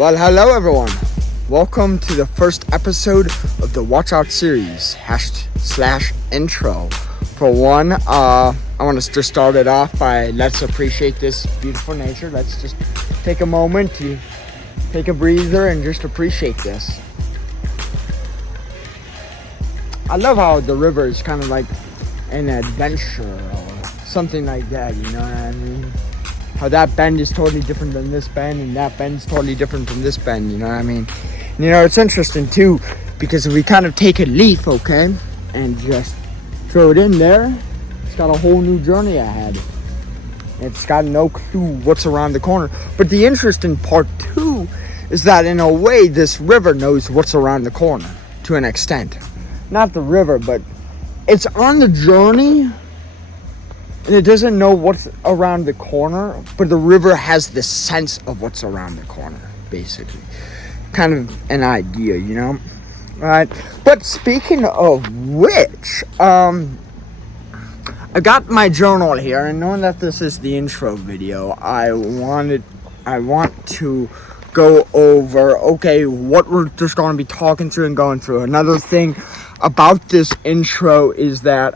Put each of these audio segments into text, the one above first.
Well, hello everyone. Welcome to the first episode of the Watch Out series, /intro. For one, I want to just start it off by let's appreciate this beautiful nature. Let's just take a moment to take a breather and just appreciate this. I love how the river is kind of like an adventure or something like that, you know what I mean? How that bend is totally different than this bend, and that bend is totally different from this bend, you know what I mean? You know, it's interesting too, because if we kind of take a leaf, okay, and just throw it in there, it's got a whole new journey ahead. It's got no clue what's around the corner. But the interesting part too is that in a way, this river knows what's around the corner to an extent. Not the river, but it's on the journey, and it doesn't know what's around the corner, but the river has the sense of what's around the corner, basically. Kind of an idea, you know? Right? But speaking of which, I got my journal here, and knowing that this is the intro video, I want to go over, okay, what we're just going to be talking through and going through. Another thing about this intro is that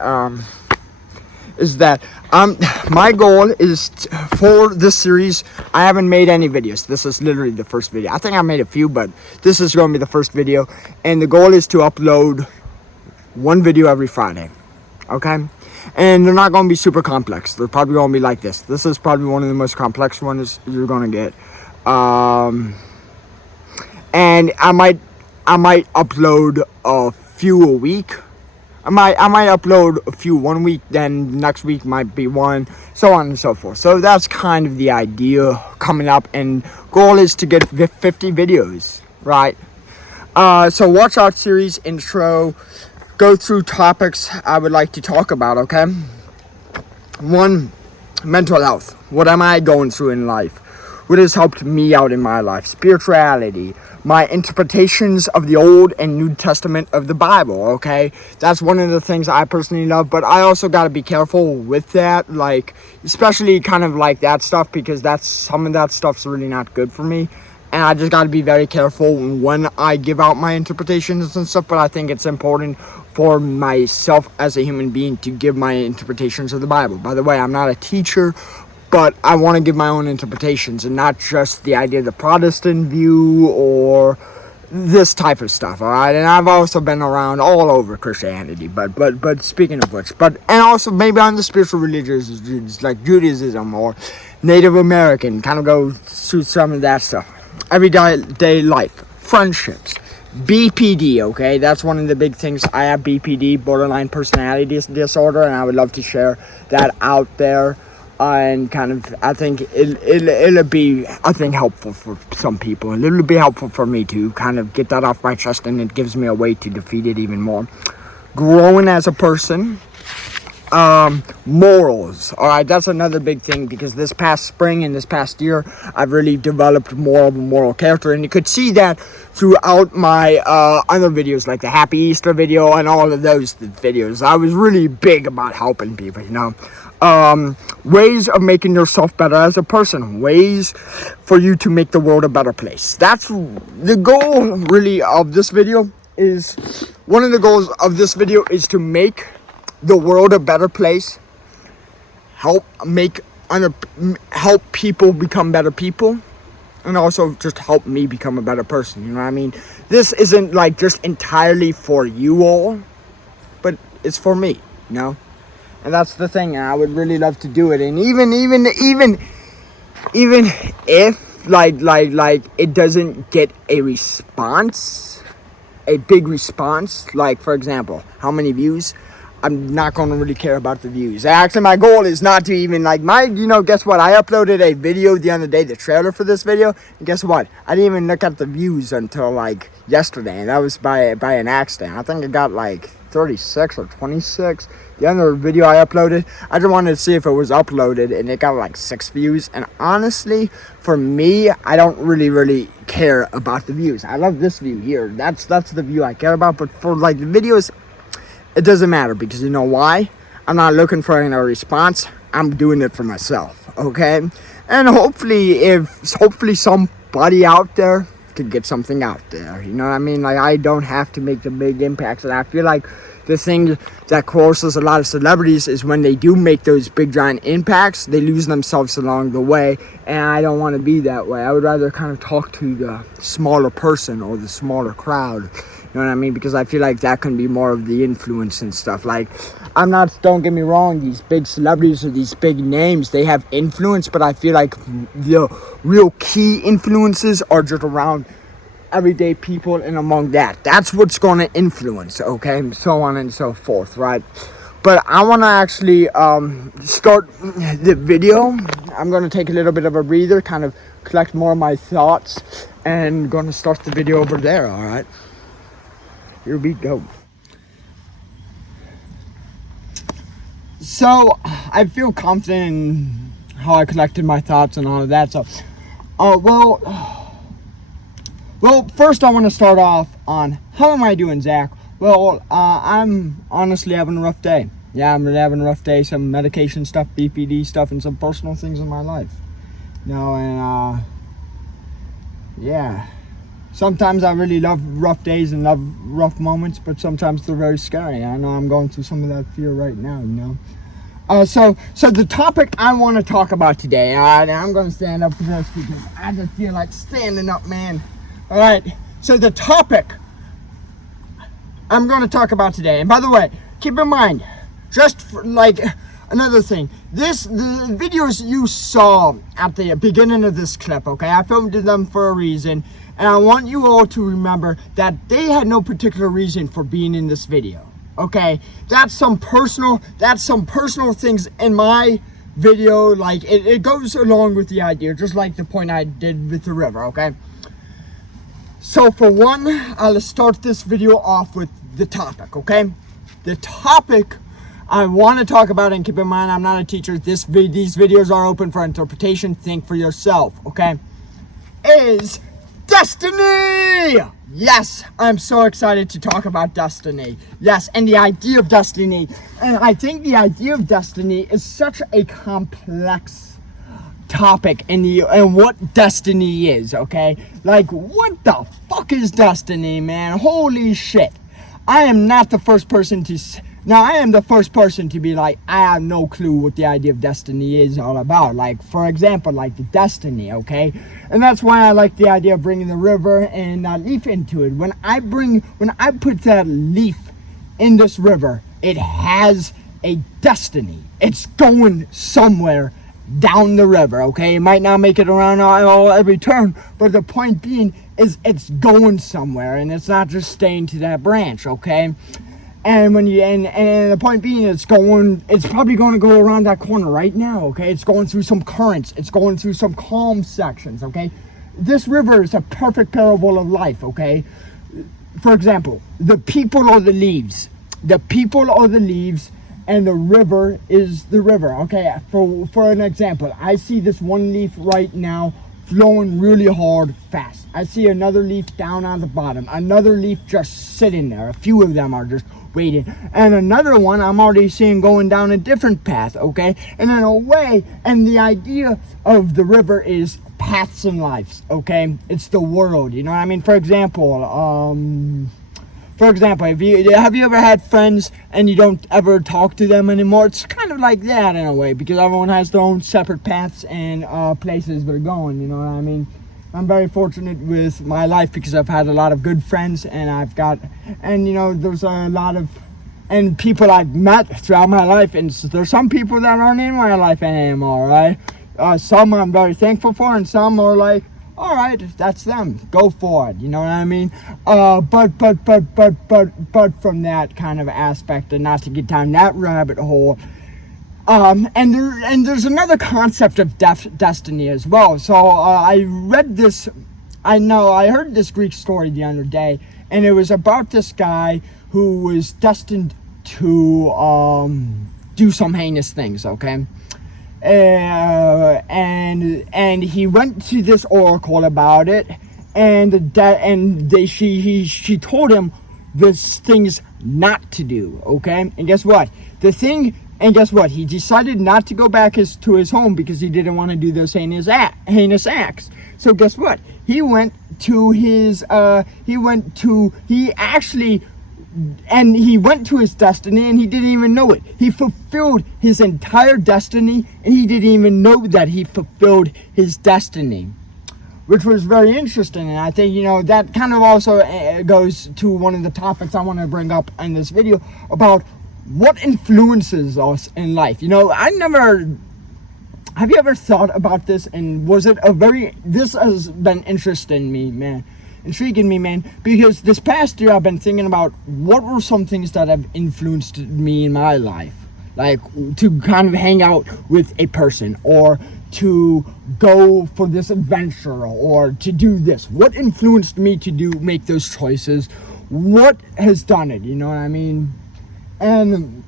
my goal is for this series. I haven't made any videos. This is literally the first video. I think I made a few, but this is going to be the first video, and the goal is to upload one video every Friday. Okay, and they're not going to be super complex. They're probably going to be like this. This is probably one of the most complex ones you're going to get. And I might upload a few a week. I might upload a few one week, then next week might be one, so on and so forth. So that's kind of the idea coming up, and goal is to get 50 videos, right? So Watch Out series intro, go through topics I would like to talk about, okay? One, mental health. What am I going through in life? What has helped me out in my life? Spirituality, my interpretations of the Old and New Testament of the Bible, okay? That's one of the things I personally love, but I also got to be careful with that, like, especially kind of like that stuff, because some of that stuff's really not good for me, and I just got to be very careful when I give out my interpretations and stuff, but I think it's important for myself as a human being to give my interpretations of the Bible. By the way, I'm not a teacher, but I want to give my own interpretations and not just the idea of the Protestant view or this type of stuff, all right? And I've also been around all over Christianity, but speaking of which, and also maybe on the spiritual religions like Judaism or Native American, kind of go through some of that stuff. Everyday life, friendships, BPD, okay? That's one of the big things. I have BPD, borderline personality disorder, and I would love to share that out there. And kind of, I think it'll be, helpful for some people, and it'll be helpful for me to kind of get that off my chest, and it gives me a way to defeat it even more. Growing as a person, morals, all right, that's another big thing, because this past spring and this past year, I've really developed more of a moral character, and you could see that throughout my other videos, like the Happy Easter video and all of those videos. I was really big about helping people, you know. Ways of making yourself better as a person, ways for you to make the world a better place. That's the goal, really, of this video. One of the goals of this video is to make the world a better place, help people become better people, and also just help me become a better person, you know what I mean? This isn't like just entirely for you all, but it's for me, you know? And that's the thing, I would really love to do it. And even if like it doesn't get a response, a big response, like for example, how many views, I'm not going to really care about the views. Actually, my goal is not to even guess what? I uploaded a video the other day, the trailer for this video, and guess what? I didn't even look at the views until like yesterday, and that was by an accident. I think it got like 36 or 26. The other video I uploaded, I just wanted to see if it was uploaded, and it got like 6 views. And honestly, for me, I don't really care about the views. I love this view here. That's the view I care about. But for like the videos, it doesn't matter, because you know why? I'm not looking for a response. I'm doing it for myself, okay? And hopefully somebody out there to get something out there. You know what I mean? Like, I don't have to make the big impacts. And I feel like the thing that crosses a lot of celebrities is when they do make those big giant impacts, they lose themselves along the way. And I don't want to be that way. I would rather kind of talk to the smaller person or the smaller crowd. You know what I mean? Because I feel like that can be more of the influence and stuff. Like, don't get me wrong, these big celebrities or these big names, they have influence, but I feel like the real key influences are just around everyday people and among that. That's what's going to influence, okay? So on and so forth, right? But I want to actually start the video. I'm going to take a little bit of a breather, kind of collect more of my thoughts, and going to start the video over there, all right? Here we go. So, I feel confident in how I collected my thoughts and all of that. So, well, first I want to start off on how am I doing, Zach? Well, I'm honestly having a rough day. Yeah, I'm really having a rough day. Some medication stuff, BPD stuff, and some personal things in my life. You know, and yeah. Sometimes I really love rough days and love rough moments, but sometimes they're very scary. I know I'm going through some of that fear right now, you know. So the topic I want to talk about today, I'm going to stand up for this because I just feel like standing up, man. All right, so the topic I'm going to talk about today, and by the way, keep in mind, just for, like, another thing, the videos you saw at the beginning of this clip, okay, I filmed them for a reason. And I want you all to remember that they had no particular reason for being in this video, okay? That's some personal things in my video, like, it goes along with the idea, just like the point I did with the river, okay? So for one, I'll start this video off with the topic, okay? The topic I want to talk about, and keep in mind, I'm not a teacher, these videos are open for interpretation, think for yourself, okay? Is destiny! Yes, I'm so excited to talk about destiny. Yes, and the idea of destiny. And I think the idea of destiny is such a complex topic and what destiny is, okay? Like, what the fuck is destiny, man? Holy shit. I am not the first person to... Now, I am the first person to be like, I have no clue what the idea of destiny is all about. Like, for example, like the destiny, okay? And that's why I like the idea of bringing the river and that leaf into it. When I put that leaf in this river, it has a destiny. It's going somewhere down the river, okay? It might not make it around every turn, but the point being is it's going somewhere, and it's not just staying to that branch, okay? And when and the point being, it's probably going to go around that corner right now, okay? It's going through some currents. It's going through some calm sections, okay? This river is a perfect parable of life, okay? For example, the people are the leaves. The people are the leaves, and the river is the river, okay? For an example, I see this one leaf right now flowing really hard, fast. I see another leaf down on the bottom. Another leaf just sitting there. A few of them are just waiting. And another one I'm already seeing going down a different path, okay? And in a way, and the idea of the river is paths and lives, okay? It's the world, you know what I mean? For example, have you ever had friends and you don't ever talk to them anymore? It's kind of like that in a way, because everyone has their own separate paths and places they're going, you know what I mean? I'm very fortunate with my life because I've had a lot of good friends, and there's a lot of people I've met throughout my life, and there's some people that aren't in my life anymore, right? Some I'm very thankful for, and some are like, all right, that's them, go for it, you know what I mean? But from that kind of aspect, and not to get down that rabbit hole, and there's another concept of destiny as well. So I heard this Greek story the other day, and it was about this guy who was destined to do some heinous things, okay? And he went to this oracle about it, she told him the things not to do, okay? And guess what? The thing And guess what? He decided not to go back to his home because he didn't want to do those heinous acts. So guess what? He went to his destiny, and he didn't even know it. He fulfilled his entire destiny, and he didn't even know that he fulfilled his destiny, which was very interesting. And I think, that kind of also goes to one of the topics I want to bring up in this video about what influences us in life. Have you ever thought about this? And this has been intriguing me, man, because this past year I've been thinking about what were some things that have influenced me in my life, like to kind of hang out with a person, or to go for this adventure, or to do this. What influenced me to make those choices? What has done it? You know what I mean? And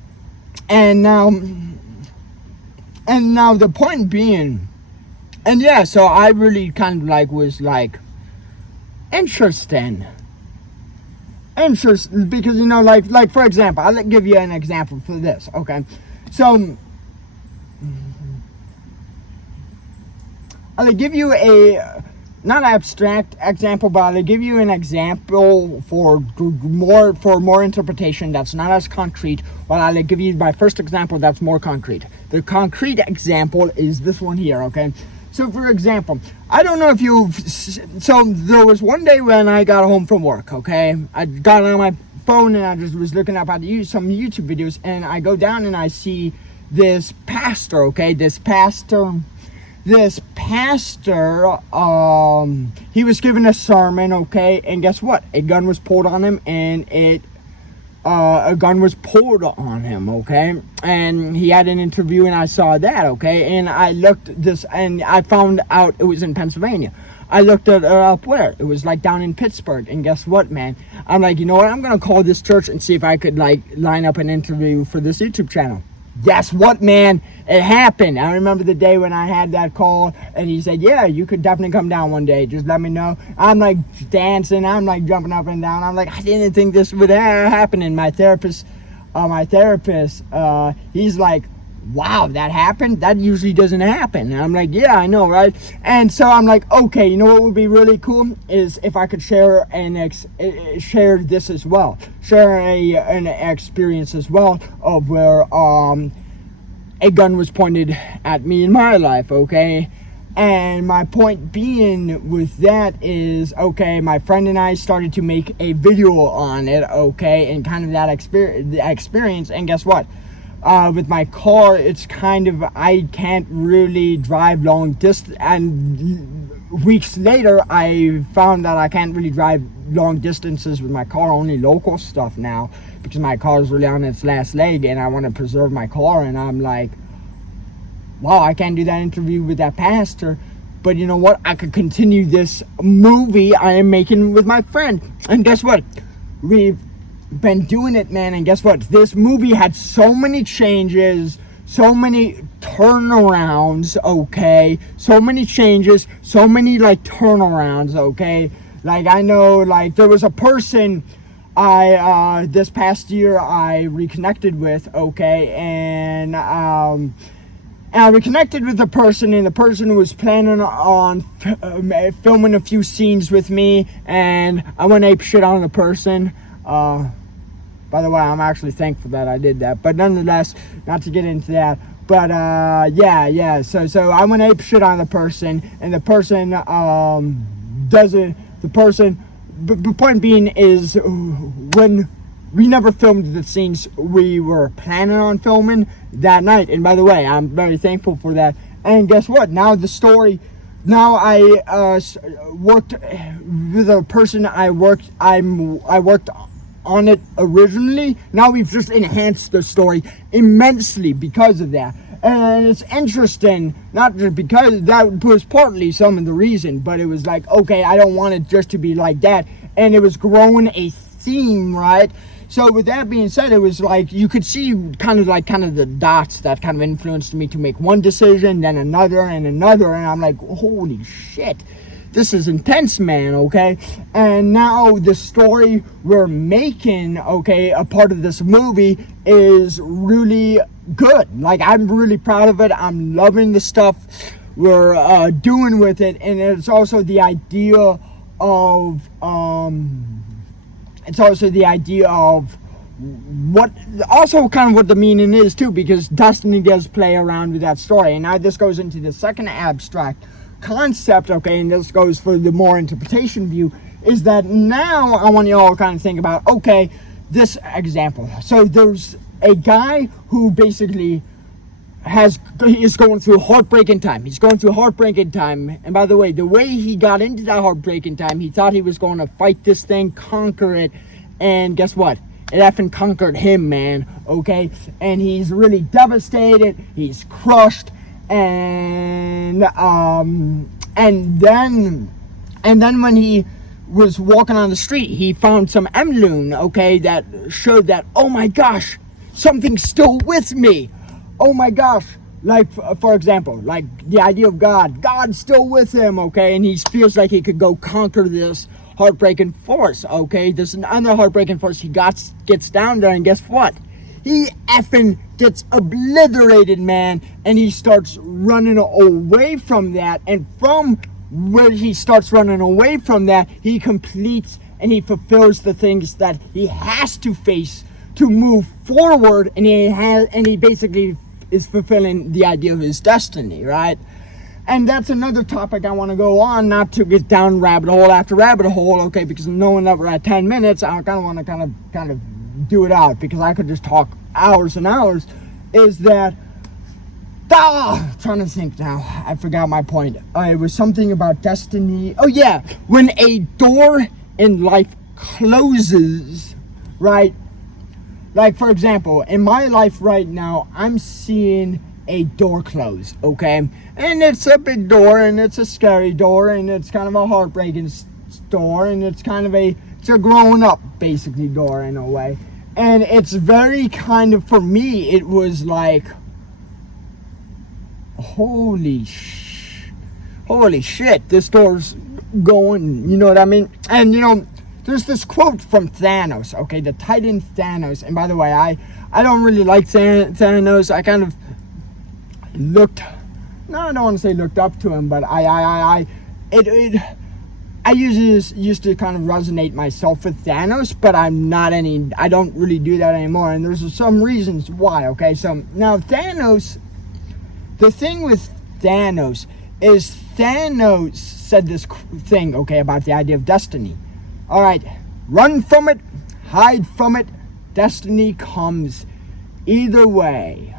now the point being, so I really kind of was interesting because for example, I'll give you an example for this. Okay, so I'll give you a not abstract example, but I'll give you an example for more interpretation that's not as concrete. But I'll give you my first example that's more concrete. The concrete example is this one here. Okay, so for example, I don't know if so there was one day when I got home from work. Okay, I got on my phone and I just was looking up at some YouTube videos, and I go down and I see this pastor. Okay, this pastor, he was giving a sermon, okay, and guess what? A gun was pulled on him, okay, and he had an interview, and I saw that, okay, and I looked this, and I found out it was in Pennsylvania. I looked it up where? It was down in Pittsburgh, and guess what, man? I'm like, you know what? I'm gonna call this church and see if I could line up an interview for this YouTube channel. Guess what, man? It happened. I remember the day when I had that call, and he said, yeah, you could definitely come down one day. Just let me know. I'm dancing. I'm jumping up and down. I'm I didn't think this would happen. And my therapist, he's like, wow, that happened? That usually doesn't happen. And I'm like, yeah, I know, right? And so I'm like, okay, you know what would be really cool is if I could share share this as well. Share an experience as well of where a gun was pointed at me in my life, okay? And my point being with that is, okay, my friend and I started to make a video on it, okay, and kind of that experience, and guess what? With my car, it's kind of, I can't really drive long distance, and weeks later, I found that I can't really drive long distances with my car, only local stuff now, because my car is really on its last leg, and I want to preserve my car, and I'm like, wow, I can't do that interview with that pastor, but you know what, I could continue this movie I am making with my friend, and guess what, we've been doing it, man, and guess what, this movie had so many changes, so many turnarounds, okay, so many changes, so many turnarounds, okay, I know, there was a person this past year I reconnected with, okay, and I reconnected with the person, and the person was planning on filming a few scenes with me, and I went ape shit on the person. By the way, I'm actually thankful that I did that, but nonetheless, not to get into that, but so I went ape shit on the person, and the person the point being is, when we never filmed the scenes we were planning on filming that night, and by the way, I'm very thankful for that, and guess what, now I worked with a person I worked on it originally. Now we've just enhanced the story immensely because of that, and it's interesting, not just because that was partly some of the reason, but it was okay, I don't want it just to be like that, and it was growing a theme, right? So with that being said, it was you could see kind of the dots that kind of influenced me to make one decision, then another, and I'm like, holy shit, this is intense, man, okay? And now the story we're making, okay, a part of this movie is really good. Like, I'm really proud of it. I'm loving the stuff we're doing with it. And it's also the idea of, what also kind of what the meaning is too, because Destiny does play around with that story. And now this goes into the second abstract concept, okay, and this goes for the more interpretation view, is that now I want you all to kind of think about, okay, this example. So there's a guy who basically is going through heartbreaking time. He's going through heartbreaking time. And by the way he got into that heartbreaking time, he thought he was going to fight this thing, conquer it, and guess what? It effing conquered him, man, okay? And he's really devastated, he's crushed, and then when he was walking on the street, he found some emblem, okay, that showed that, oh my gosh, something's still with me. Oh my gosh. Like, for example, like the idea of God's still with him, okay, and he feels like he could go conquer this heartbreaking force, okay? This another heartbreaking force. He gets down there, and guess what? He effing gets obliterated, man, and he starts running away from that. And from where he starts running away from that, he completes and he fulfills the things that he has to face to move forward, and he basically is fulfilling the idea of his destiny, right? And that's another topic I want to go on, not to get down rabbit hole after rabbit hole, okay, because knowing that we're at 10 minutes, I kind of want to kind of do it out, because I could just talk hours and hours, is that, trying to think now, I forgot my point. It was something about destiny. Oh yeah, when a door in life closes, right? Like, for example, in my life right now, I'm seeing a door close, okay? And it's a big door, and it's a scary door, and it's kind of a heartbreaking door, and it's a grown up, basically, door in a way. And it's very kind of, for me, it was like, holy shit, this door's going, you know what I mean? And, you know, there's this quote from Thanos, okay, the Titan Thanos. And by the way, I don't really like Thanos. I kind of I don't want to say looked up to him, but I used to kind of resonate myself with Thanos, but I don't really do that anymore. And there's some reasons why, okay? So now Thanos, the thing with Thanos is Thanos said this thing, okay, about the idea of destiny. All right, run from it, hide from it, destiny comes either way.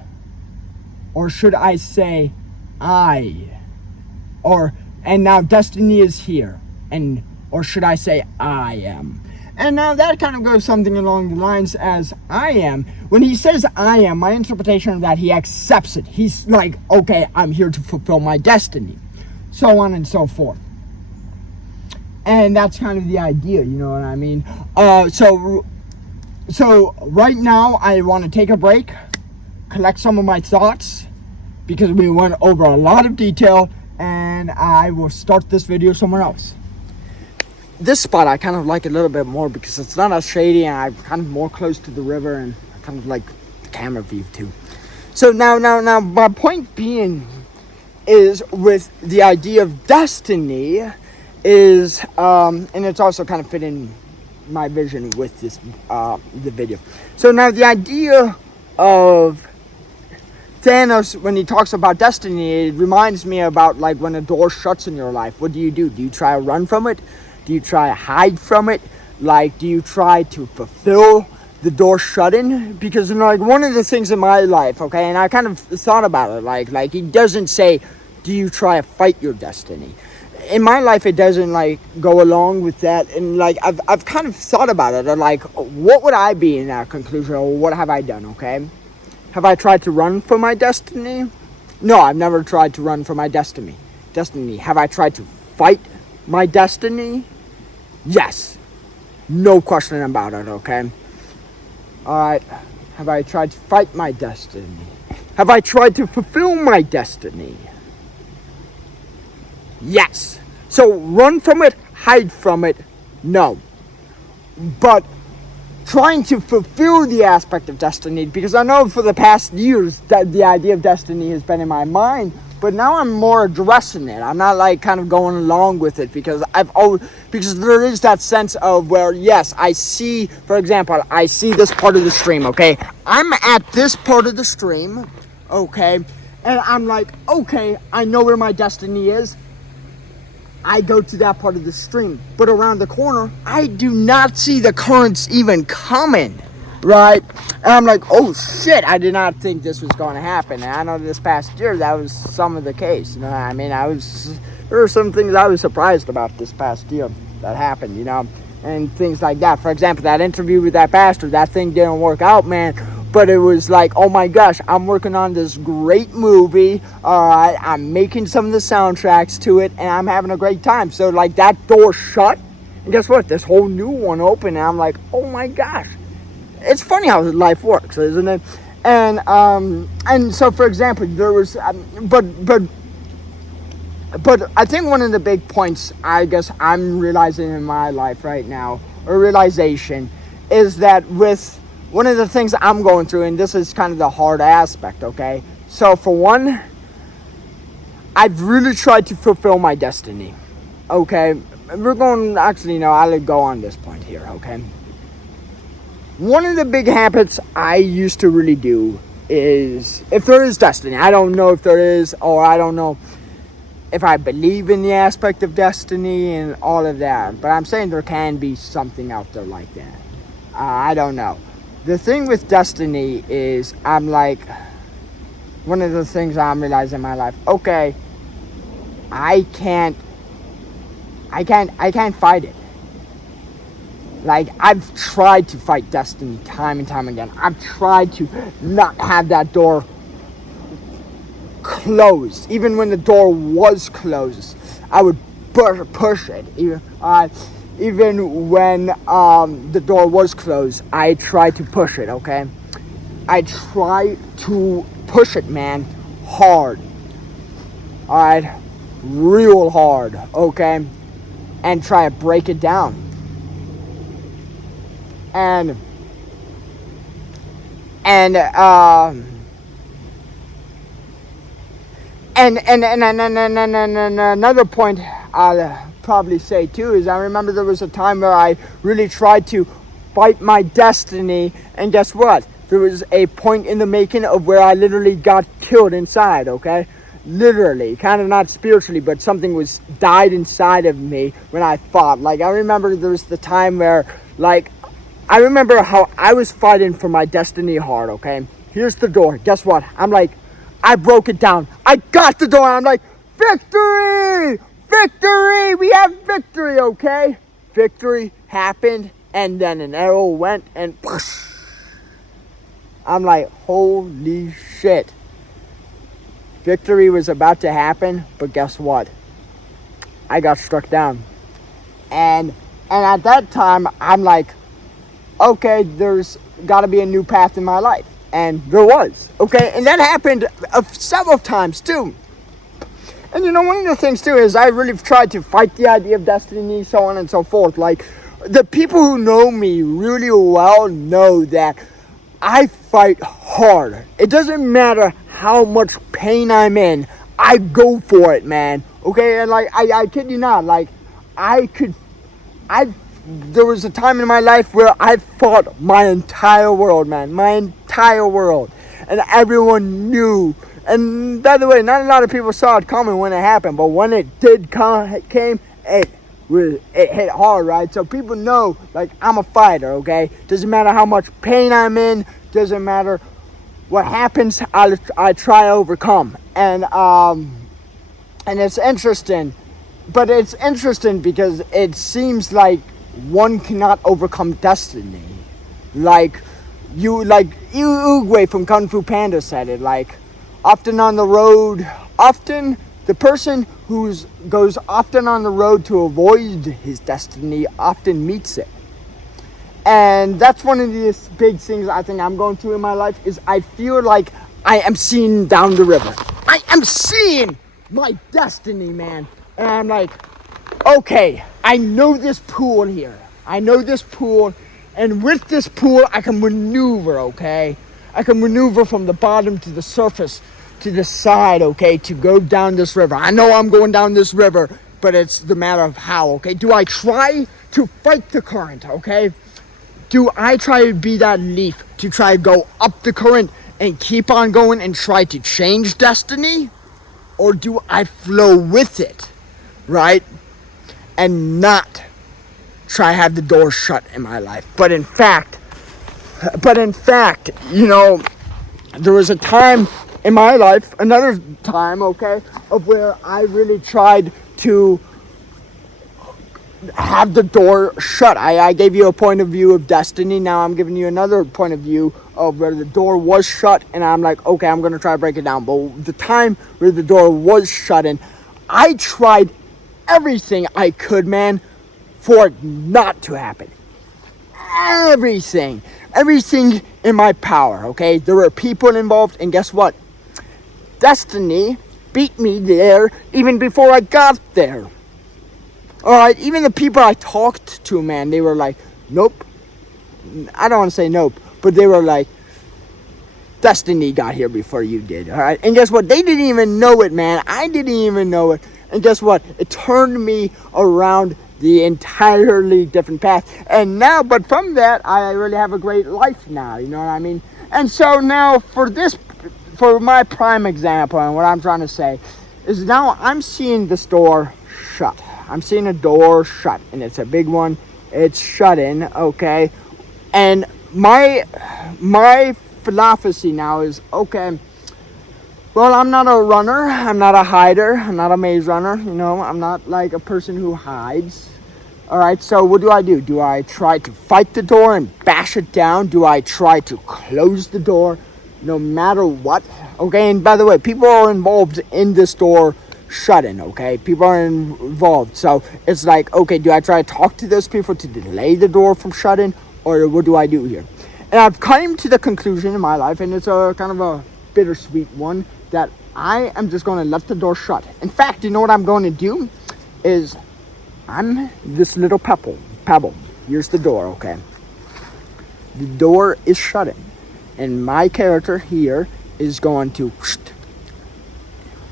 Or should I say, and now destiny is here, or should I say, I am. And now that kind of goes something along the lines as I am. When he says I am, my interpretation of that, he accepts it. He's like, okay, I'm here to fulfill my destiny, so on and so forth. And that's kind of the idea, you know what I mean? So right now I want to take a break, collect some of my thoughts, because we went over a lot of detail, and I will start this video somewhere else. This spot I kind of like a little bit more because it's not as shady, and I'm kind of more close to the river, and I kind of like the camera view too. So now my point being is with the idea of destiny is, and it's also kind of fitting my vision with this, the video. So now the idea of Thanos, when he talks about destiny, it reminds me about like when a door shuts in your life. What do? Do you try to run from it? Do you try to hide from it? Like, do you try to fulfill the door shutting? Because, you know, like one of the things in my life, okay, and I kind of thought about it, like he doesn't say, do you try to fight your destiny? In my life, it doesn't like go along with that, and like I've kind of thought about it, and like, what would I be in that conclusion, or what have I done? Okay, have I tried to run from my destiny? No, I've never tried to run from my destiny. Have I tried to fight my destiny? Yes, no question about it. Okay, all right. Have I tried to fight my destiny? Have I tried to fulfill my destiny? Yes, So run from it, hide from it, no. But trying to fulfill the aspect of destiny, because I know for the past years that the idea of destiny has been in my mind, but now I'm more addressing it. I'm not like kind of going along with it because because there is that sense of where, yes, I see, for example, I see this part of the stream, okay? I'm at this part of the stream, okay? And I'm like, okay, I know where my destiny is. I go to that part of the stream, but around the corner, I do not see the currents even coming, right? And I'm like, oh shit, I did not think this was going to happen. And I know this past year, that was some of the case, you know what I mean? There were some things I was surprised about this past year that happened, you know, and things like that. For example, that interview with that pastor, that thing didn't work out, man. But it was like, oh my gosh, I'm working on this great movie. All right, I'm making some of the soundtracks to it, and I'm having a great time. So like that door shut, and guess what? This whole new one opened, and I'm like, oh my gosh. It's funny how life works, isn't it? And so for example, there was, but I think one of the big points I guess I'm realizing in my life right now, or realization, is that with one of the things I'm going through, and this is kind of the hard aspect, okay? So for one, I've really tried to fulfill my destiny, okay? We're going, actually, no, I'll go on this point here, okay? One of the big habits I used to really do is, if there is destiny, I don't know if there is, or I don't know if I believe in the aspect of destiny and all of that, but I'm saying there can be something out there like that. I don't know. The thing with destiny is, I'm like, one of the things I'm realizing in my life, okay, I can't fight it. Like, I've tried to fight destiny time and time again. I've tried to not have that door closed. Even when the door was closed, I would push it. Even when the door was closed, I tried to push it, okay? I tried to push it, man, hard. Alright? Real hard, okay? And try to break it down. And another point I'll probably say too is, I remember there was a time where I really tried to fight my destiny, and guess what? There was a point in the making of where I literally got killed inside, okay? Literally, kind of not spiritually, but something died inside of me when I fought. Like, I remember there was the time where, like, I remember how I was fighting for my destiny hard, okay? Here's the door. Guess what? I'm like, I broke it down. I got the door. I'm like, victory! Victory! We have victory, okay? Victory happened, and then an arrow went, and whoosh. I'm like, holy shit. Victory was about to happen, but guess what? I got struck down. And at that time, I'm like, okay, there's got to be a new path in my life. And there was, okay? And that happened several times, too. And, you know, one of the things, too, is I really tried to fight the idea of destiny, so on and so forth. Like, the people who know me really well know that I fight hard. It doesn't matter how much pain I'm in. I go for it, man. Okay? And, like, I kid you not. Like, there was a time in my life where I fought my entire world, man. My entire world. And everyone knew. And by the way, not a lot of people saw it coming when it happened. But when it did came, it hit hard, right? So people know, like, I'm a fighter, okay? Doesn't matter how much pain I'm in. Doesn't matter what happens. I try to overcome. And it's interesting. But it's interesting because it seems like one cannot overcome destiny. Like Uguay from Kung Fu Panda said it, like, often the person who goes often on the road to avoid his destiny often meets it. And that's one of the big things I think I'm going through in my life, is I feel like I am seeing down the river. I am seeing my destiny, man. And I'm like, okay, I know this pool here. I know this pool, and with this pool, I can maneuver, okay? I can maneuver from the bottom to the surface, to the side, okay, to go down this river. I know I'm going down this river, but it's the matter of how, okay? Do I try to fight the current, okay? Do I try to be that leaf, to try to go up the current and keep on going and try to change destiny? Or do I flow with it, right? And not try to have the door shut in my life. But in fact, you know, there was a time in my life, another time, okay, of where I really tried to have the door shut. I gave you a point of view of destiny. Now I'm giving you another point of view of where the door was shut, and I'm like, okay, I'm gonna try to break it down. But the time where the door was shut in, I tried everything I could, man, for it not to happen. Everything in my power, okay? There were people involved, and guess what? Destiny beat me there even before I got there. Alright, even the people I talked to, man, they were like, nope. I don't want to say nope, but they were like, Destiny got here before you did, alright? And guess what? They didn't even know it, man. I didn't even know it. And guess what? It turned me around the entirely different path. And now, but from that, I really have a great life now, you know what I mean? And so now, for my prime example, and what I'm trying to say, is now I'm seeing this door shut. I'm seeing a door shut, and it's a big one. It's shut in, okay? And my philosophy now is, okay, well, I'm not a runner, I'm not a hider, I'm not a maze runner, you know, I'm not like a person who hides. Alright, so what do? Do I try to fight the door and bash it down? Do I try to close the door no matter what? Okay, and by the way, people are involved in this door shut-in, okay? People are involved, so it's like, okay, do I try to talk to those people to delay the door from shut-in, or what do I do here? And I've come to the conclusion in my life, and it's a kind of a bittersweet one, that I am just going to let the door shut. In fact, you know what I'm going to do? Is I'm this little pebble. Here's the door, okay? The door is shut in, and my character here is going to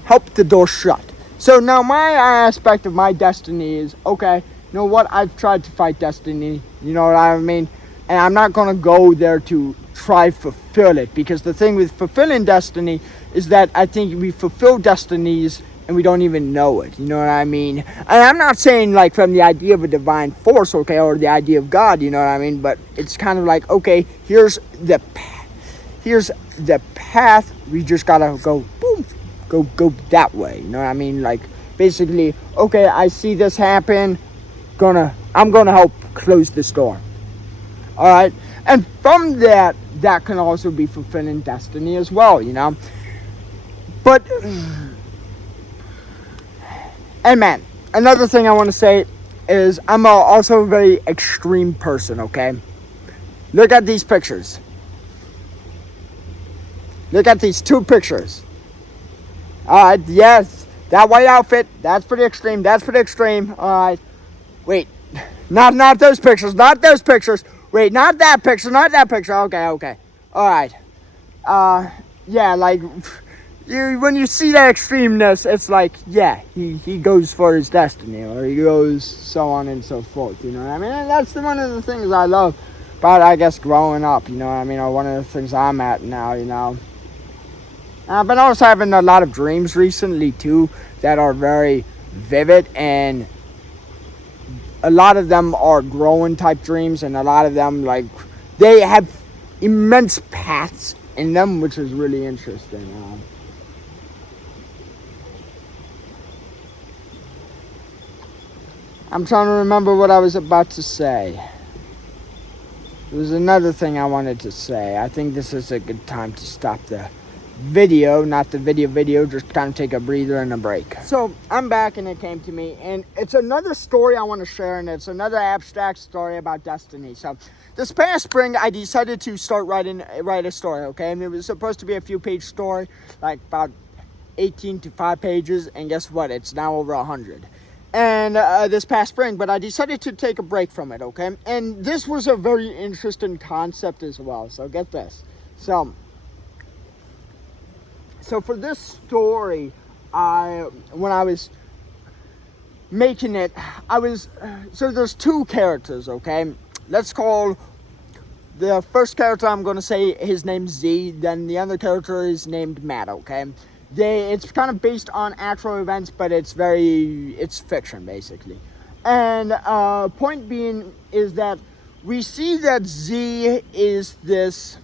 help the door shut. So now my aspect of my destiny is, okay, you know what? I've tried to fight destiny, you know what I mean? And I'm not going to go there to try fulfill it, because the thing with fulfilling destiny is that I think we fulfill destinies and we don't even know it, you know what I mean? And I'm not saying like from the idea of a divine force, okay, or the idea of God, you know what I mean? But it's kind of like, okay, here's the path, we just gotta go, boom, go that way, you know what I mean? Like, basically, okay, I see this happen, I'm gonna help close this door. Alright? And from that can also be fulfilling destiny as well, you know? But, and man, another thing I want to say is I'm also a very extreme person, okay? Look at these pictures. Look at these two pictures. Alright, yes, that white outfit, that's pretty extreme, alright. Wait, not those pictures, Wait, not that picture, okay. Alright. Yeah, like, when you see that extremeness, it's like, yeah, he goes for his destiny, or he goes so on and so forth, you know what I mean? And that's one of the things I love about, I guess, growing up, you know what I mean? Or one of the things I'm at now, you know? I've been also having a lot of dreams recently, too, that are very vivid, and a lot of them are growing type dreams, and a lot of them, like, they have immense paths in them, which is really interesting. I'm trying to remember what I was about to say. There was another thing I wanted to say. I think this is a good time to stop the video, not the video, just kind of take a breather and a break. So I'm back, and it came to me, and it's another story I want to share, and it's another abstract story about destiny. So this past spring, I decided to start write a story, okay? And it was supposed to be a few page story, like about 18 to 5 pages, and guess what? It's now over 100. and this past spring, but I decided to take a break from it, okay? And this was a very interesting concept as well, so get this. So for this story, when I was making it, so there's two characters, okay? Let's call the first character, I'm going to say his name's Z, then the other character is named Matt, okay? It's kind of based on actual events, but it's fiction, basically. And point being is that we see that Z is this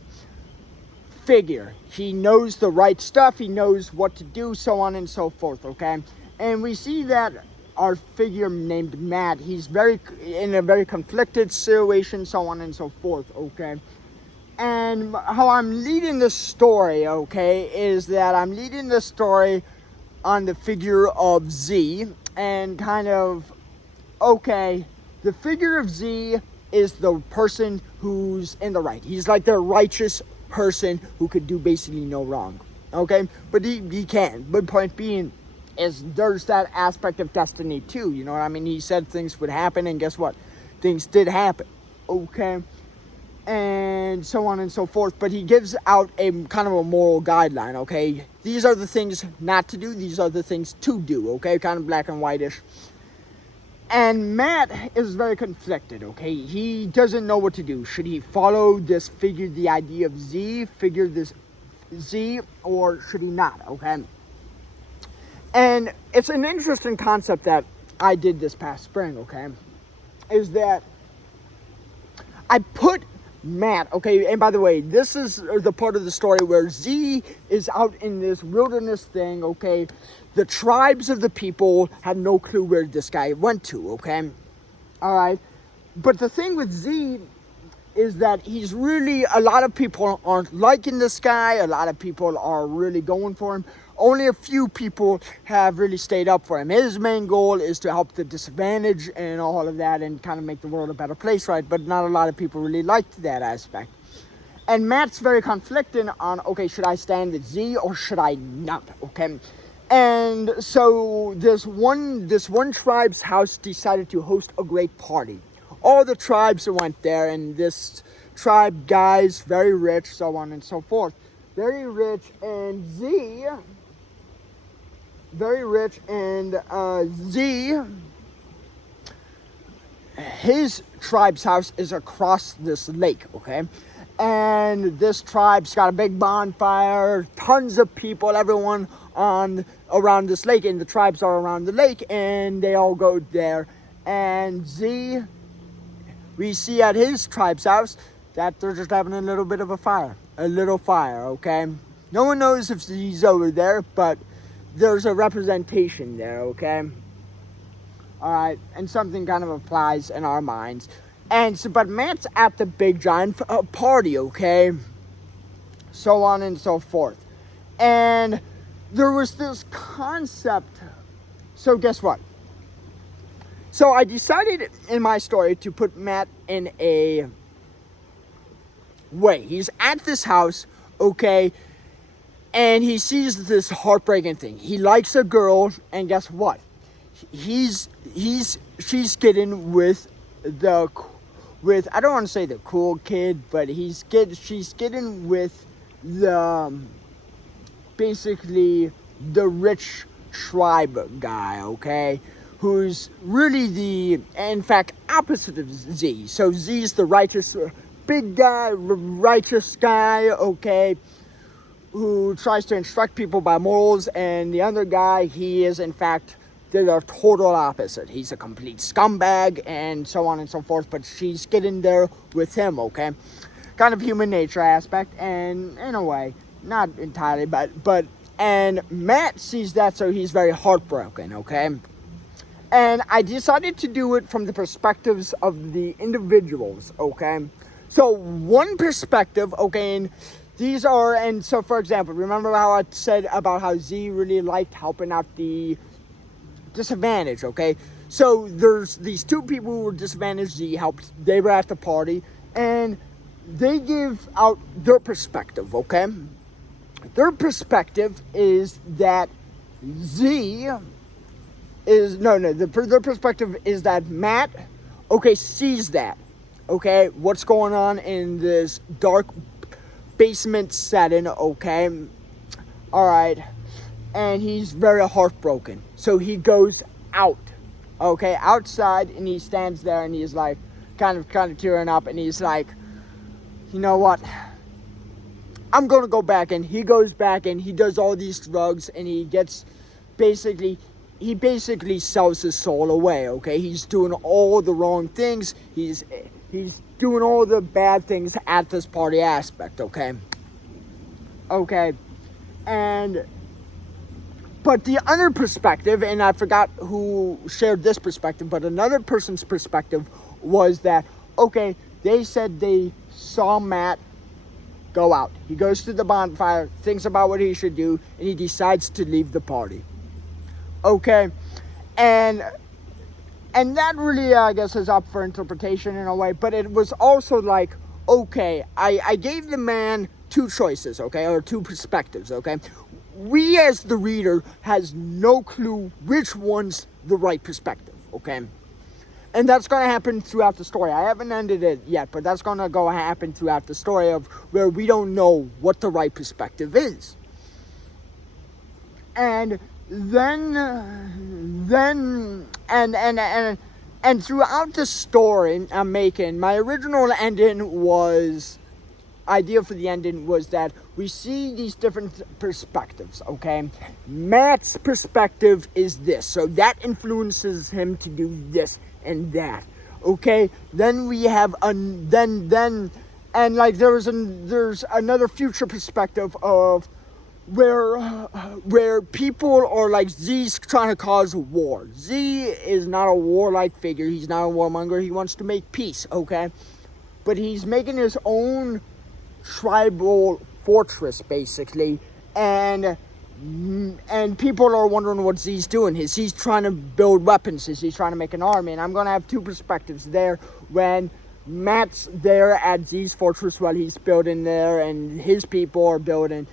figure. He knows the right stuff, he knows what to do, so on and so forth, okay? And we see that our figure named Matt, he's in a very conflicted situation, so on and so forth, okay? And how I'm leading this story, okay, is that I'm leading this story on the figure of Z, and kind of, okay, the figure of Z is the person who's in the right. He's like the righteous person who could do basically no wrong, okay? But he can. But point being is there's that aspect of destiny too, you know what I mean? He said things would happen, and guess what? Things did happen, okay? And so on and so forth, but he gives out a kind of a moral guideline, okay? These are the things not to do, these are the things to do, okay? Kind of black and whitish. And Matt is very conflicted, okay? He doesn't know what to do. Should he follow this figure, the idea of Z, or should he not, okay? And it's an interesting concept that I did this past spring, okay? Is that I put Matt, okay, and by the way, this is the part of the story where Z is out in this wilderness thing, okay? The tribes of the people have no clue where this guy went to, okay? All right? But the thing with Z is that he's really, a lot of people aren't liking this guy. A lot of people are really going for him. Only a few people have really stayed up for him. His main goal is to help the disadvantaged and all of that and kind of make the world a better place, right? But not a lot of people really liked that aspect. And Matt's very conflicted on, okay, should I stand with Z or should I not, okay? And so this one tribe's house decided to host a great party. All the tribes went there, and this tribe guy's very rich, so on and so forth. Very rich, and Z, his tribe's house is across this lake, okay? And this tribe's got a big bonfire, tons of people, everyone around this lake, and the tribes are around the lake, and they all go there. And Z, we see at his tribe's house that they're just having a little bit of a fire, okay? No one knows if he's over there, but there's a representation there, okay? All right, and something kind of applies in our minds. And so, but Matt's at the big giant party, okay? So on and so forth. And there was this concept. So guess what? So I decided in my story to put Matt in a way. He's at this house, okay? And he sees this heartbreaking thing. He likes a girl, and guess what? She's getting with I don't want to say the cool kid, but she's getting with basically the rich tribe guy, okay? Who's really in fact, opposite of Z. So Z's the righteous, big guy, righteous guy, okay? Who tries to instruct people by morals, and the other guy, he is in fact the total opposite. He's a complete scumbag and so on and so forth, but she's getting there with him, okay? Kind of human nature aspect, and in a way, not entirely, but and Matt sees that, so he's very heartbroken, okay? And I decided to do it from the perspectives of the individuals, okay? So one perspective, okay, and so for example, remember how I said about how Z really liked helping out the disadvantaged, okay? So there's these two people who were disadvantaged. Z helped, they were at the party, and they give out their perspective, okay? Their perspective is that Z is no their perspective is that Matt, okay, sees that, okay, what's going on in this dark basement setting, okay, all right, and he's very heartbroken, so he goes out, okay, outside, and he stands there and he's like kind of tearing up, and he's like, you know what, I'm gonna go back. And he goes back and he does all these drugs, and he basically sells his soul away, okay? He's doing all the wrong things. He's doing all the bad things at this party aspect, okay? Okay. And but the other perspective, and I forgot who shared this perspective, but another person's perspective was that, okay, they said they saw Matt go out. He goes to the bonfire, thinks about what he should do, and he decides to leave the party. Okay, and that really, I guess, is up for interpretation in a way, but it was also like, okay, I gave the man two choices, okay, or two perspectives, okay? We as the reader has no clue which one's the right perspective, okay? And that's going to happen throughout the story. I haven't ended it yet, but that's going to happen throughout the story of where we don't know what the right perspective is. And then and throughout the story I'm making, my original idea for the ending was that we see these different perspectives, okay? Matt's perspective is this, so that influences him to do this and that, okay? Then we have and like there's another future perspective of where people are like, Z's trying to cause war. Z is not a warlike figure. He's not a warmonger. He wants to make peace, okay? But he's making his own tribal fortress, basically, and people are wondering what Z's doing. He's trying to build weapons. He's trying to make an army, and I'm going to have two perspectives there when Matt's there at Z's fortress while he's building there, and his people are building.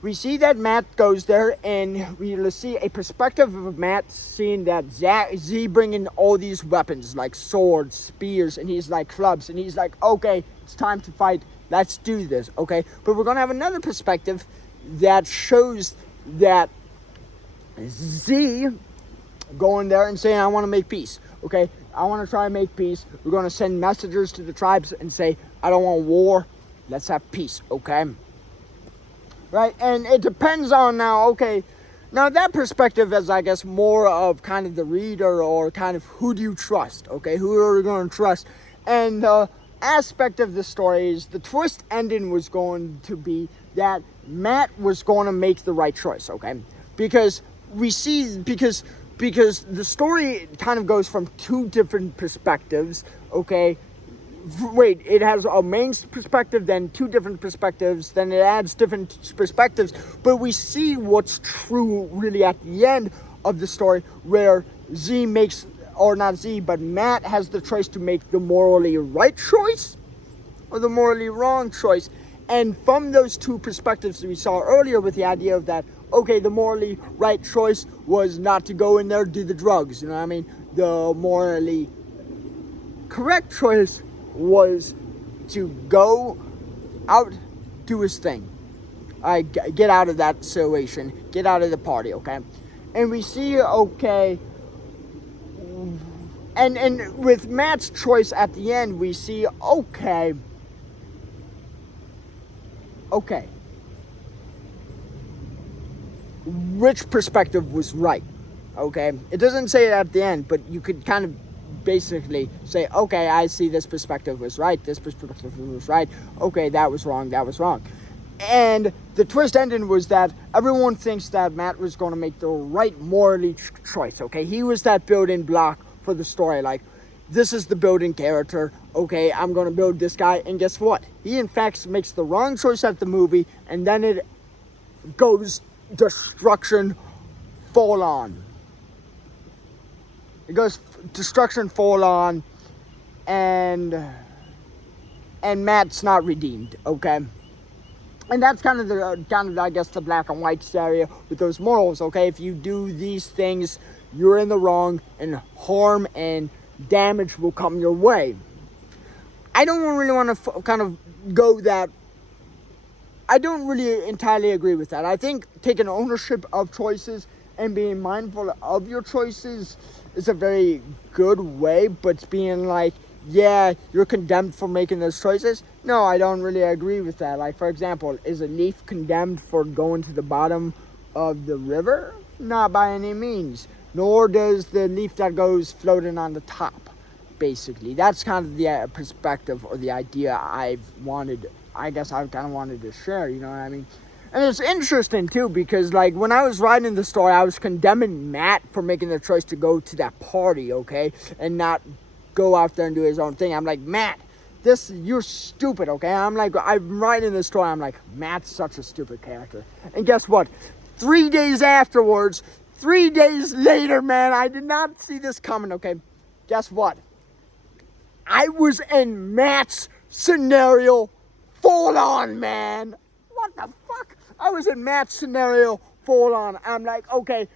We see that Matt goes there, and we see a perspective of Matt seeing that Z bringing all these weapons, like swords, spears, and he's like clubs, and he's like, okay, it's time to fight. Let's do this, okay? But we're going to have another perspective that shows that Z going there and saying, I want to make peace, okay? I want to try and make peace. We're going to send messengers to the tribes and say, I don't want war. Let's have peace, okay? Right, and it depends on now, okay, now that perspective is, I guess, more of kind of the reader, or kind of who do you trust, okay, who are you going to trust, and the aspect of the story is the twist ending was going to be that Matt was going to make the right choice, okay, because we see, because the story kind of goes from two different perspectives, okay. Wait, it has a main perspective, then two different perspectives, then it adds different perspectives, but we see what's true really at the end of the story, where Z makes, or not Z, but Matt has the choice to make the morally right choice or the morally wrong choice. And from those two perspectives we saw earlier, with the idea of that, okay, the morally right choice was not to go in there, do the drugs, you know what I mean? The morally correct choice was to go out, do his thing. Get out of that situation, get out of the party, okay? And we see, okay, and with Matt's choice at the end, we see, okay, which perspective was right, okay? It doesn't say it at the end, but you could kind of basically say, okay, I see this perspective was right, this perspective was right, okay, that was wrong. And the twist ending was that everyone thinks that Matt was going to make the right morally choice, okay? He was that building block for the story, like, this is the building character, okay, I'm going to build this guy, and guess what? He, in fact, makes the wrong choice at the movie, and then it goes destruction full on. It goes destruction full on, and Matt's not redeemed, okay? And that's kind of I guess, the black and white area with those morals, okay? If you do these things, you're in the wrong and harm and damage will come your way. I don't really want to kind of go that. I don't really entirely agree with that. I think taking ownership of choices and being mindful of your choices is a very good way, but being like, yeah, you're condemned for making those choices. No, I don't really agree with that. Like, for example, is a leaf condemned for going to the bottom of the river? Not by any means. Nor does the leaf that goes floating on the top, basically. That's kind of the perspective or the idea I guess I kind of wanted to share, you know what I mean? And it's interesting, too, because, like, when I was writing the story, I was condemning Matt for making the choice to go to that party, okay? And not go out there and do his own thing. I'm like, Matt, you're stupid, okay? I'm writing the story, I'm like, Matt's such a stupid character. And guess what? 3 days afterwards, 3 days later, man, I did not see this coming, okay? Guess what? I was in Matt's scenario full on, man. What the fuck? I was in Matt's scenario full on. I'm like, okay,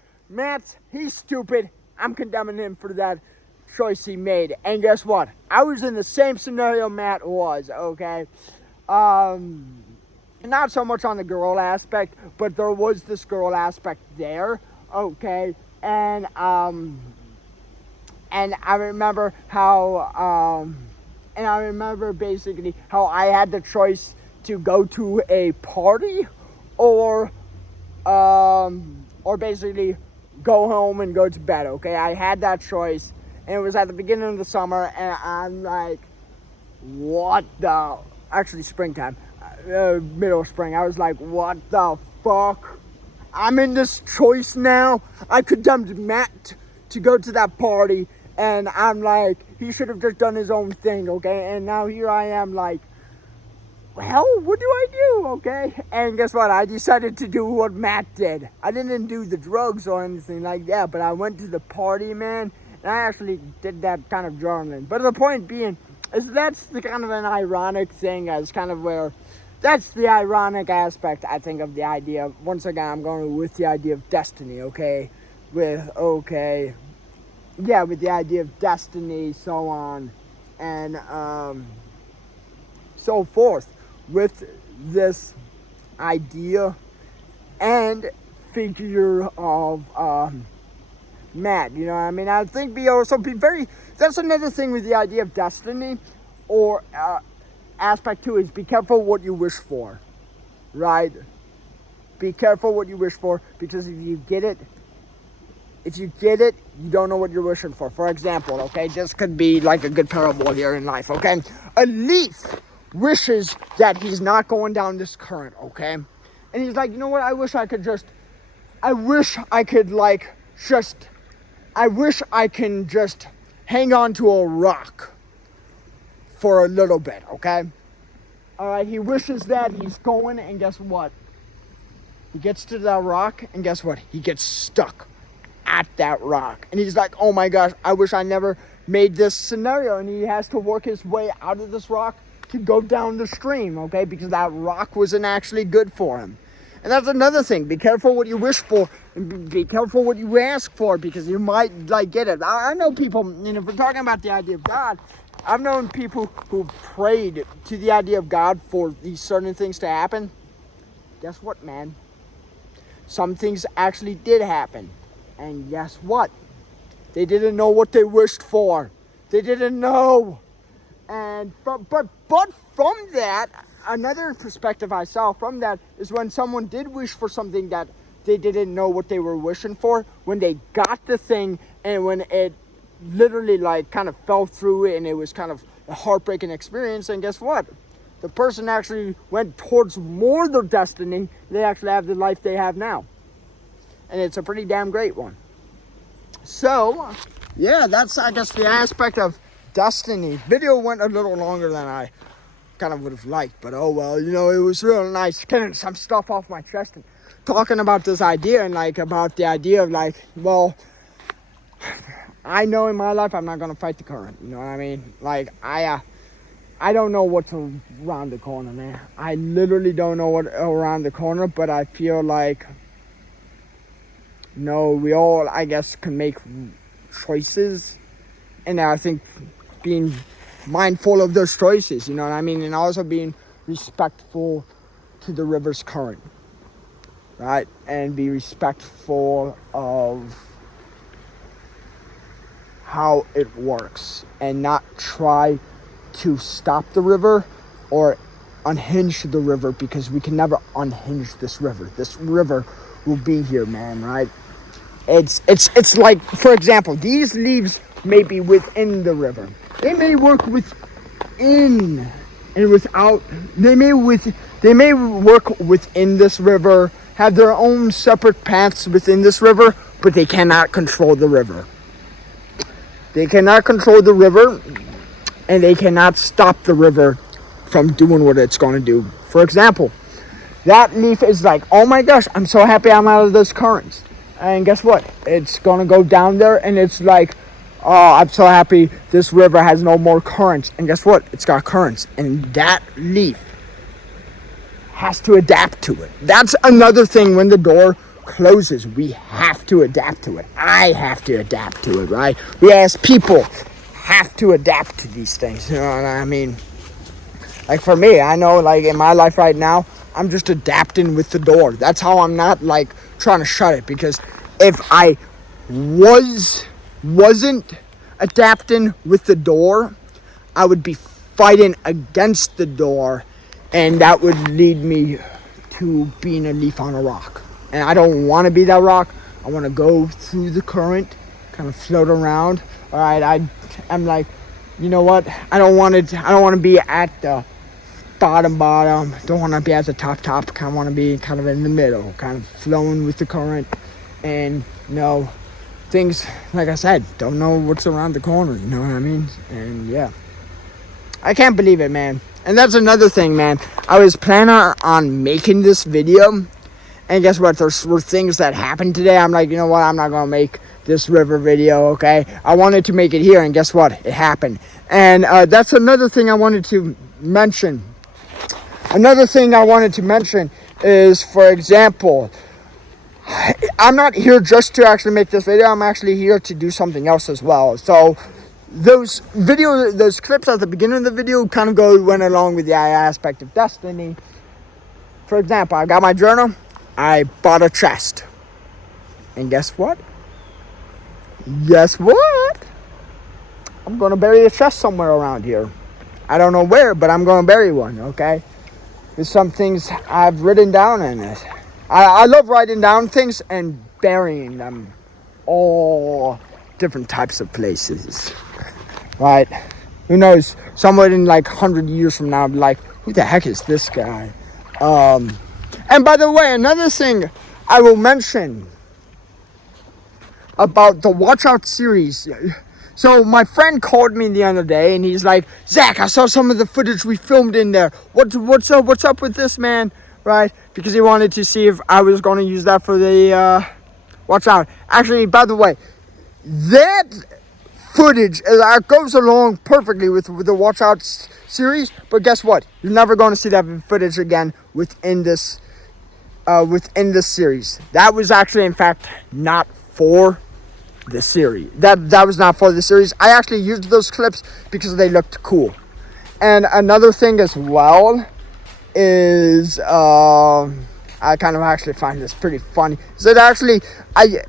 he's stupid. I'm condemning him for that choice he made. And guess what? I was in the same scenario Matt was, okay? Not so much on the girl aspect, but there was this girl aspect there, okay? And I remember basically how I had the choice to go to a party or basically go home and go to bed, okay? I had that choice, and it was at the beginning of the summer, and I'm like, actually springtime, middle of spring, I was like, what the fuck? I'm in this choice now. I condemned Matt to go to that party, and I'm like, he should have just done his own thing, okay? And now here I am like, well, what do I do, okay? And guess what? I decided to do what Matt did. I didn't do the drugs or anything like that, but I went to the party, man, and I actually did that kind of journaling. But the point being is that's the kind of an ironic thing, as kind of where that's the ironic aspect, I think, of the idea. Once again, I'm going with the idea of destiny, okay? With the idea of destiny, so on, and so forth. With this idea and figure of Matt, you know what I mean? I think that's another thing with the idea of destiny, or aspect two, is be careful what you wish for, right? Be careful what you wish for, because if you get it, you don't know what you're wishing for. For example, okay, this could be like a good parable here in life, okay? A leaf wishes that he's not going down this current, okay? And he's like, you know what, I wish I can just hang on to a rock for a little bit, okay? Alright, he wishes that, he's going, and guess what? He gets to that rock, and guess what? He gets stuck at that rock. And he's like, oh my gosh, I wish I never made this scenario. And he has to work his way out of this rock to go down the stream, okay? Because that rock wasn't actually good for him. And that's another thing. Be careful what you wish for, and be careful what you ask for, because you might get it. I know people, if we're talking about the idea of God, I've known people who prayed to the idea of God for these certain things to happen. Guess what, man? Some things actually did happen. And guess what? They didn't know what they wished for. They didn't know. And from that, another perspective I saw from that is when someone did wish for something that they didn't know what they were wishing for, when they got the thing, and when it literally kind of fell through, and it was kind of a heartbreaking experience, and guess what? The person actually went towards more their destiny. They actually have the life they have now. And it's a pretty damn great one. So, yeah, that's, I guess, the aspect of destiny. Video went a little longer than I kind of would have liked, but oh well, it was real nice getting some stuff off my chest and talking about this idea, and about the idea of well, I know in my life I'm not gonna fight the current, you know what I mean? I don't know what's around the corner, man. I literally don't know what around the corner, but I feel like we all, I guess, can make choices, and I think being mindful of those choices, you know what I mean, and also being respectful to the river's current, right, and be respectful of how it works, and not try to stop the river or unhinge the river, because we can never unhinge this river. This river will be here, man, right? It's like, for example, these leaves may be within the river. They may work within and without. They may work within this river, have their own separate paths within this river, but they cannot control the river. They cannot control the river, and they cannot stop the river from doing what it's going to do. For example, that leaf is like, oh my gosh, I'm so happy I'm out of those currents. And guess what? It's going to go down there, and it's like, oh, I'm so happy this river has no more currents. And guess what? It's got currents. And that leaf has to adapt to it. That's another thing. When the door closes, we have to adapt to it. I have to adapt to it, right? We as people have to adapt to these things. You know what I mean? Like for me, I know, like in my life right now, I'm just adapting with the door. That's how I'm not like trying to shut it, because if I wasn't adapting with the door, I would be fighting against the door, and that would lead me to being a leaf on a rock. And I don't want to be that rock. I want to go through the current, kind of float around. All right, I'm like, you know what? I don't want to be at the bottom. Don't want to be at the top. Kind of want to be kind of in the middle, kind of flowing with the current. And things, like I said, don't know what's around the corner. You know what I mean? And yeah, I can't believe it, man. And that's another thing, man. I was planning on making this video, and guess what? There were things that happened today. I'm like, you know what? I'm not gonna make this river video, okay? I wanted to make it here, and guess what? It happened. And that's another thing I wanted to mention. Another thing I wanted to mention is, for example, I'm not here just to actually make this video. I'm actually here to do something else as well. So those clips at the beginning of the video kind of went along with the aspect of destiny. For example, I got my journal. I bought a chest. And guess what? I'm going to bury a chest somewhere around here. I don't know where, but I'm going to bury one, okay? There's some things I've written down in it. I love writing down things and burying them all different types of places, right? Who knows? Someone in like 100 years from now, I'll be like, who the heck is this guy? And by the way, another thing I will mention about the Watch Out series. So my friend called me the other day, and he's like, Zach, I saw some of the footage we filmed in there. What's up with this, man? Right? Because he wanted to see if I was going to use that for the Watch Out. Actually, by the way, that footage goes along perfectly with the Watch Out series. But guess what? You're never going to see that footage again within this series. That was actually, in fact, not for the series. That was not for the series. I actually used those clips because they looked cool. And another thing as well is I kind of actually find this pretty funny. So actually I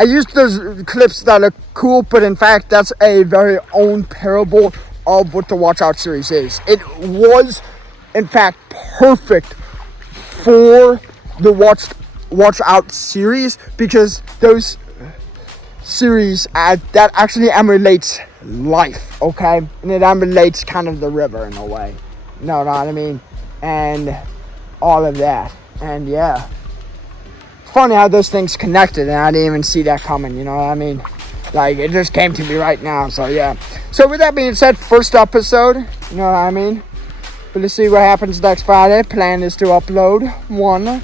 used those clips that look cool, but in fact that's a very own parable of what the Watch Out series is. It was in fact perfect for the Watch Out series, because those series that actually emulates life, okay? And it emulates kind of the river in a way. You know what I mean? And all of that. And yeah. It's funny how those things connected, and I didn't even see that coming, you know what I mean? Like, it just came to me right now, so yeah. So with that being said, first episode, you know what I mean? But let's see what happens next Friday. Plan is to upload one.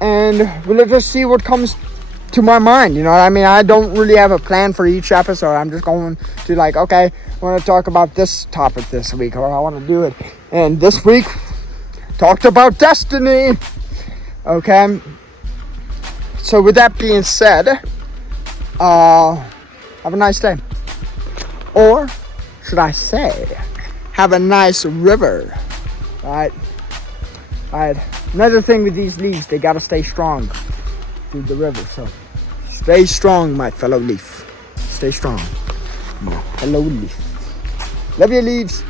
And we'll just see what comes to my mind, you know what I mean? I don't really have a plan for each episode. I'm just going to like, okay, I want to talk about this topic this week, or I want to do it. And this week, talked about destiny. Okay. So with that being said, have a nice day. Or should I say, have a nice river. Alright. Another thing with these leaves, they gotta stay strong through the river. So stay strong, my fellow leaf. Stay strong, my fellow leaf. Love your leaves.